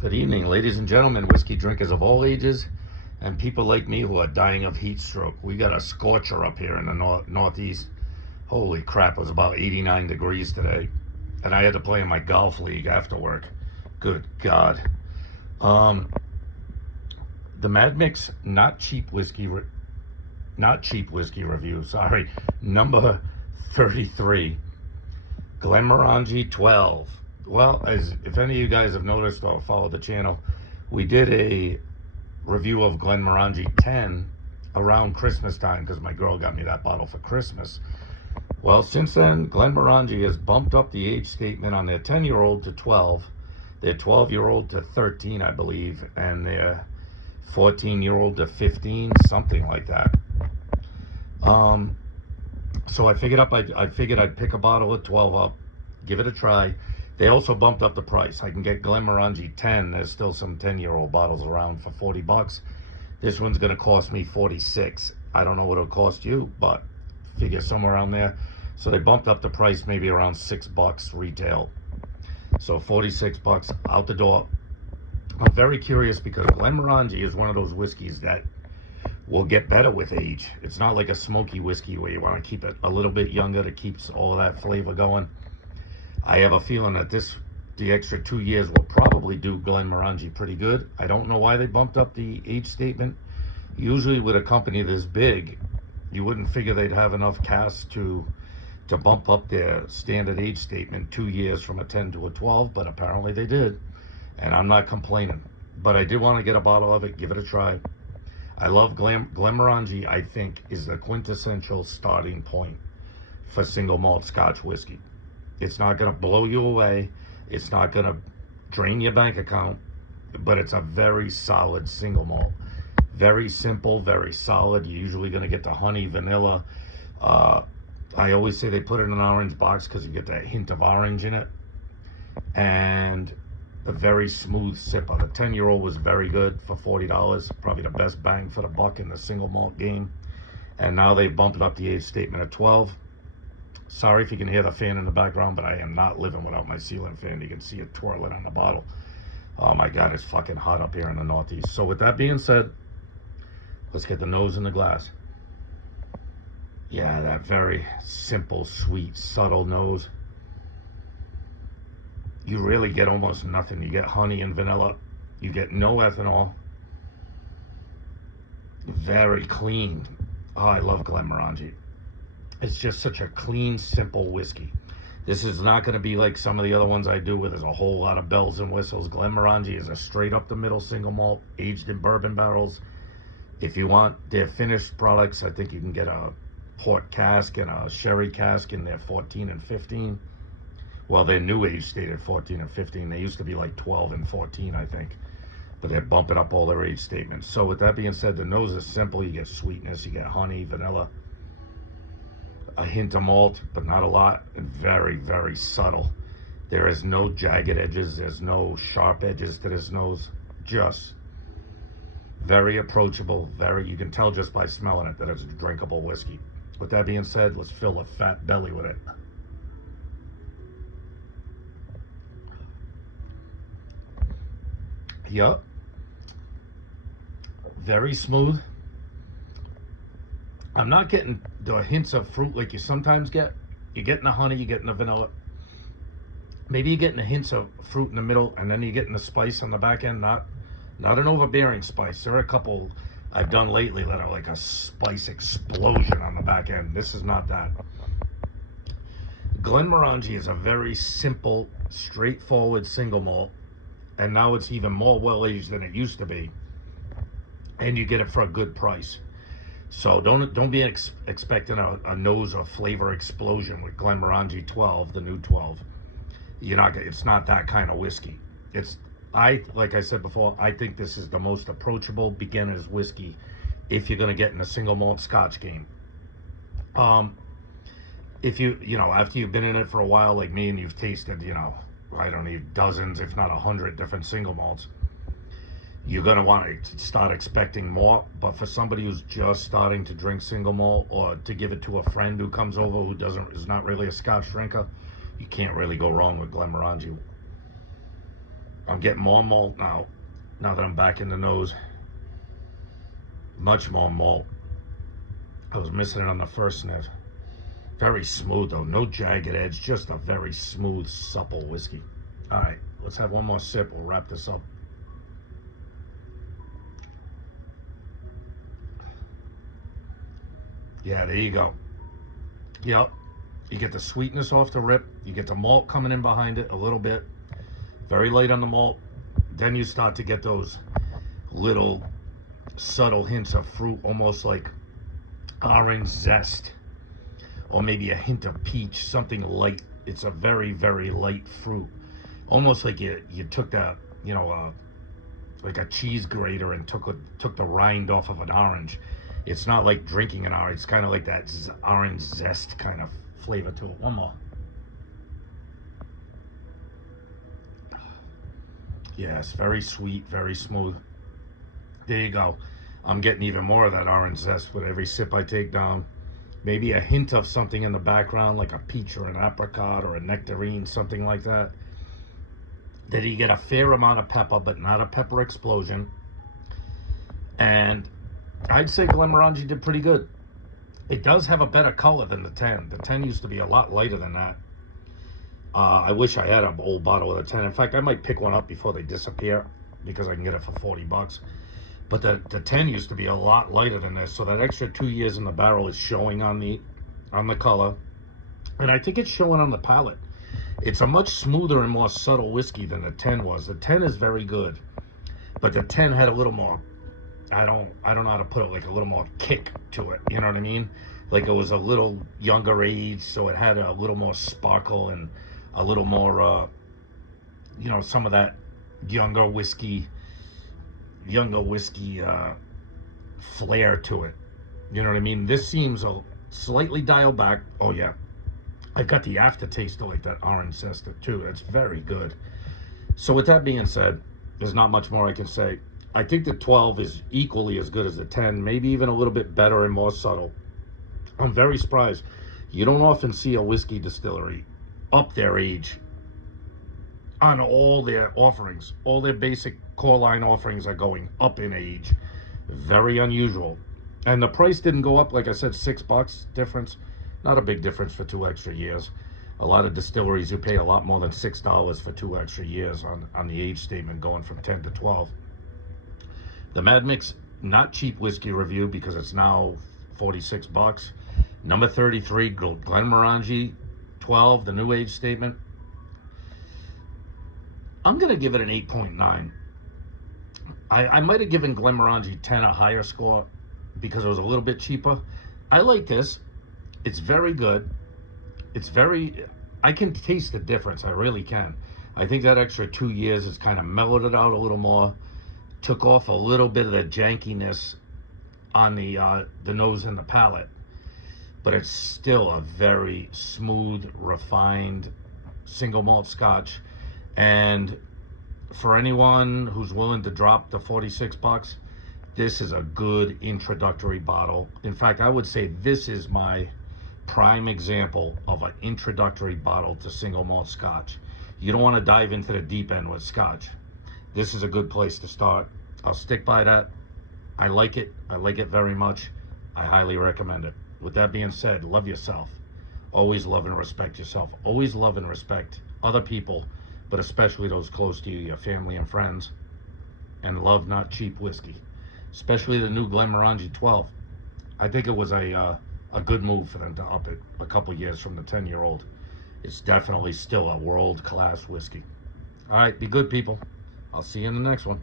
Good evening, ladies and gentlemen, whiskey drinkers of all ages, and people like me who are dying of heat stroke. We got a scorcher up here in the northeast. Holy crap, it was about 89 degrees today, and I had to play in my golf league after work. Good God. The Mad Micks not cheap whiskey review. Sorry, number 33, Glenmorangie 12. Well, as if any of you guys have noticed or followed the channel, we did a review of Glenmorangie 10 around Christmas time because my girl got me that bottle for Christmas. Well, since then, Glenmorangie has bumped up the age statement on their 10-year-old to 12, their 12-year-old to 13, I believe, and their 14-year-old to 15, something like that. So I figured I'd pick a bottle of 12 up, give it a try. They also bumped up the price. I can get Glenmorangie 10. There's still some 10-year-old bottles around for 40 bucks. This one's going to cost me 46. I don't know what it'll cost you, but figure somewhere around there. So they bumped up the price maybe around 6 bucks retail. So 46 bucks out the door. I'm very curious because Glenmorangie is one of those whiskeys that will get better with age. It's not like a smoky whiskey where you want to keep it a little bit younger to keep all of that flavor going. I have a feeling that the extra 2 years will probably do Glenmorangie pretty good. I don't know why they bumped up the age statement. Usually with a company this big, you wouldn't figure they'd have enough cash to bump up their standard age statement 2 years from a 10 to a 12, but apparently they did. And I'm not complaining. But I did want to get a bottle of it, give it a try. I love Glenmorangie, I think, is the quintessential starting point for single malt Scotch whiskey. It's not going to blow you away. It's not going to drain your bank account, but it's a very solid single malt. Very simple, very solid. You're usually going to get the honey, vanilla. I always say they put it in an orange box because you get that hint of orange in it. And a very smooth sipper. The 10-year-old was very good for $40. Probably the best bang for the buck in the single malt game. And now they bumped it up the age statement at 12. Sorry if you can hear the fan in the background, but I am not living without my ceiling fan. You can see it twirling on the bottle. Oh my God, it's fucking hot up here in the Northeast. So with that being said, let's get the nose in the glass. Yeah, that very simple, sweet, subtle nose. You really get almost nothing. You get honey and vanilla. You get no ethanol. Very clean. Oh, I love Glenmorangie. It's just such a clean, simple whiskey. This is not going to be like some of the other ones I do where there's a whole lot of bells and whistles. Glenmorangie is a straight up the middle single malt, aged in bourbon barrels. If you want their finished products, I think you can get a port cask and a sherry cask in their 14 and 15. Well, their new age stated 14 and 15. They used to be like 12 and 14, I think. But they're bumping up all their age statements. So with that being said, the nose is simple. You get sweetness, you get honey, vanilla, a hint of malt, but not a lot, and very, very subtle. There is no jagged edges. There's no sharp edges to this nose. Just very approachable. You can tell just by smelling it that it's a drinkable whiskey. With that being said, let's fill a fat belly with it. Yup. Very smooth. I'm not getting the hints of fruit like you sometimes get. You're getting the honey, you're getting the vanilla. Maybe you're getting the hints of fruit in the middle, and then you're getting the spice on the back end. Not an overbearing spice. There are a couple I've done lately that are like a spice explosion on the back end. This is not that. Glenmorangie is a very simple, straightforward single malt, and now it's even more well-aged than it used to be, and you get it for a good price. So don't be expecting a nose or flavor explosion with Glenmorangie 12, the new 12. It's not that kind of whiskey. Like I said before, I think this is the most approachable beginner's whiskey if you're going to get in a single malt Scotch game. If after you've been in it for a while like me and you've tasted, I don't know, dozens, if not 100 different single malts, you're going to want to start expecting more. But for somebody who's just starting to drink single malt, or to give it to a friend who comes over who is not really a Scotch drinker, you can't really go wrong with Glenmorangie. I'm getting more malt now. Now that I'm back in the nose. Much more malt. I was missing it on the first sniff. Very smooth though, no jagged edge, just a very smooth, supple whiskey. All right, let's have one more sip. We'll wrap this up. Yeah, there you go. Yep, you get the sweetness off the rip. You get the malt coming in behind it a little bit. Very light on the malt. Then you start to get those little subtle hints of fruit, almost like orange zest, or maybe a hint of peach, something light. It's a very, very light fruit. Almost like you took that, you know, like a cheese grater and took the rind off of an orange. It's not like drinking an orange. It's kind of like that orange zest kind of flavor to it. One more. Yes, very sweet, very smooth. There you go. I'm getting even more of that orange zest with every sip I take down. Maybe a hint of something in the background, like a peach or an apricot or a nectarine, something like that. Then you get a fair amount of pepper, but not a pepper explosion. And I'd say Glenmorangie did pretty good. It does have a better color than the 10. The 10 used to be a lot lighter than that. I wish I had an old bottle of the 10. In fact, I might pick one up before they disappear because I can get it for 40 bucks. But the 10 used to be a lot lighter than this, so that extra 2 years in the barrel is showing on the color, and I think it's showing on the palate. It's a much smoother and more subtle whiskey than the 10 was. The 10 is very good, but the 10 had a little more, I don't know how to put it, like a little more kick to it. You know what I mean? Like it was a little younger age, so it had a little more sparkle and a little more, you know, some of that younger whiskey flair to it. You know what I mean? This seems a slightly dialed back. Oh yeah, I got the aftertaste of like that orange zest too. That's very good. So with that being said, there's not much more I can say. I think the 12 is equally as good as the 10, maybe even a little bit better and more subtle. I'm very surprised. You don't often see a whiskey distillery up their age on all their offerings. All their basic core line offerings are going up in age. Very unusual. And the price didn't go up, like I said, $6 difference. Not a big difference for 2 extra years. A lot of distilleries who pay a lot more than $6 for 2 extra years on the age statement, going from 10 to 12. The Mad Mix, not cheap whiskey review because it's now 46 bucks. Number 33, Glenmorangie 12, the new age statement. I'm going to give it an 8.9. I might have given Glenmorangie 10 a higher score because it was a little bit cheaper. I like this. It's very good. It's very, I can taste the difference. I really can. I think that extra 2 years has kind of mellowed it out a little more. Took off a little bit of the jankiness on the nose and the palate. But it's still a very smooth, refined single malt scotch. And for anyone who's willing to drop the 46 bucks, this is a good introductory bottle. In fact, I would say this is my prime example of an introductory bottle to single malt scotch. You don't want to dive into the deep end with scotch. This is a good place to start. I'll stick by that. I like it. I like it very much. I highly recommend it. With that being said, love yourself. Always love and respect yourself. Always love and respect other people, but especially those close to you, your family and friends. And love not cheap whiskey, especially the new Glenmorangie 12. I think it was a good move for them to up it a couple years from the 10-year-old. It's definitely still a world-class whiskey. All right, be good, people. I'll see you in the next one.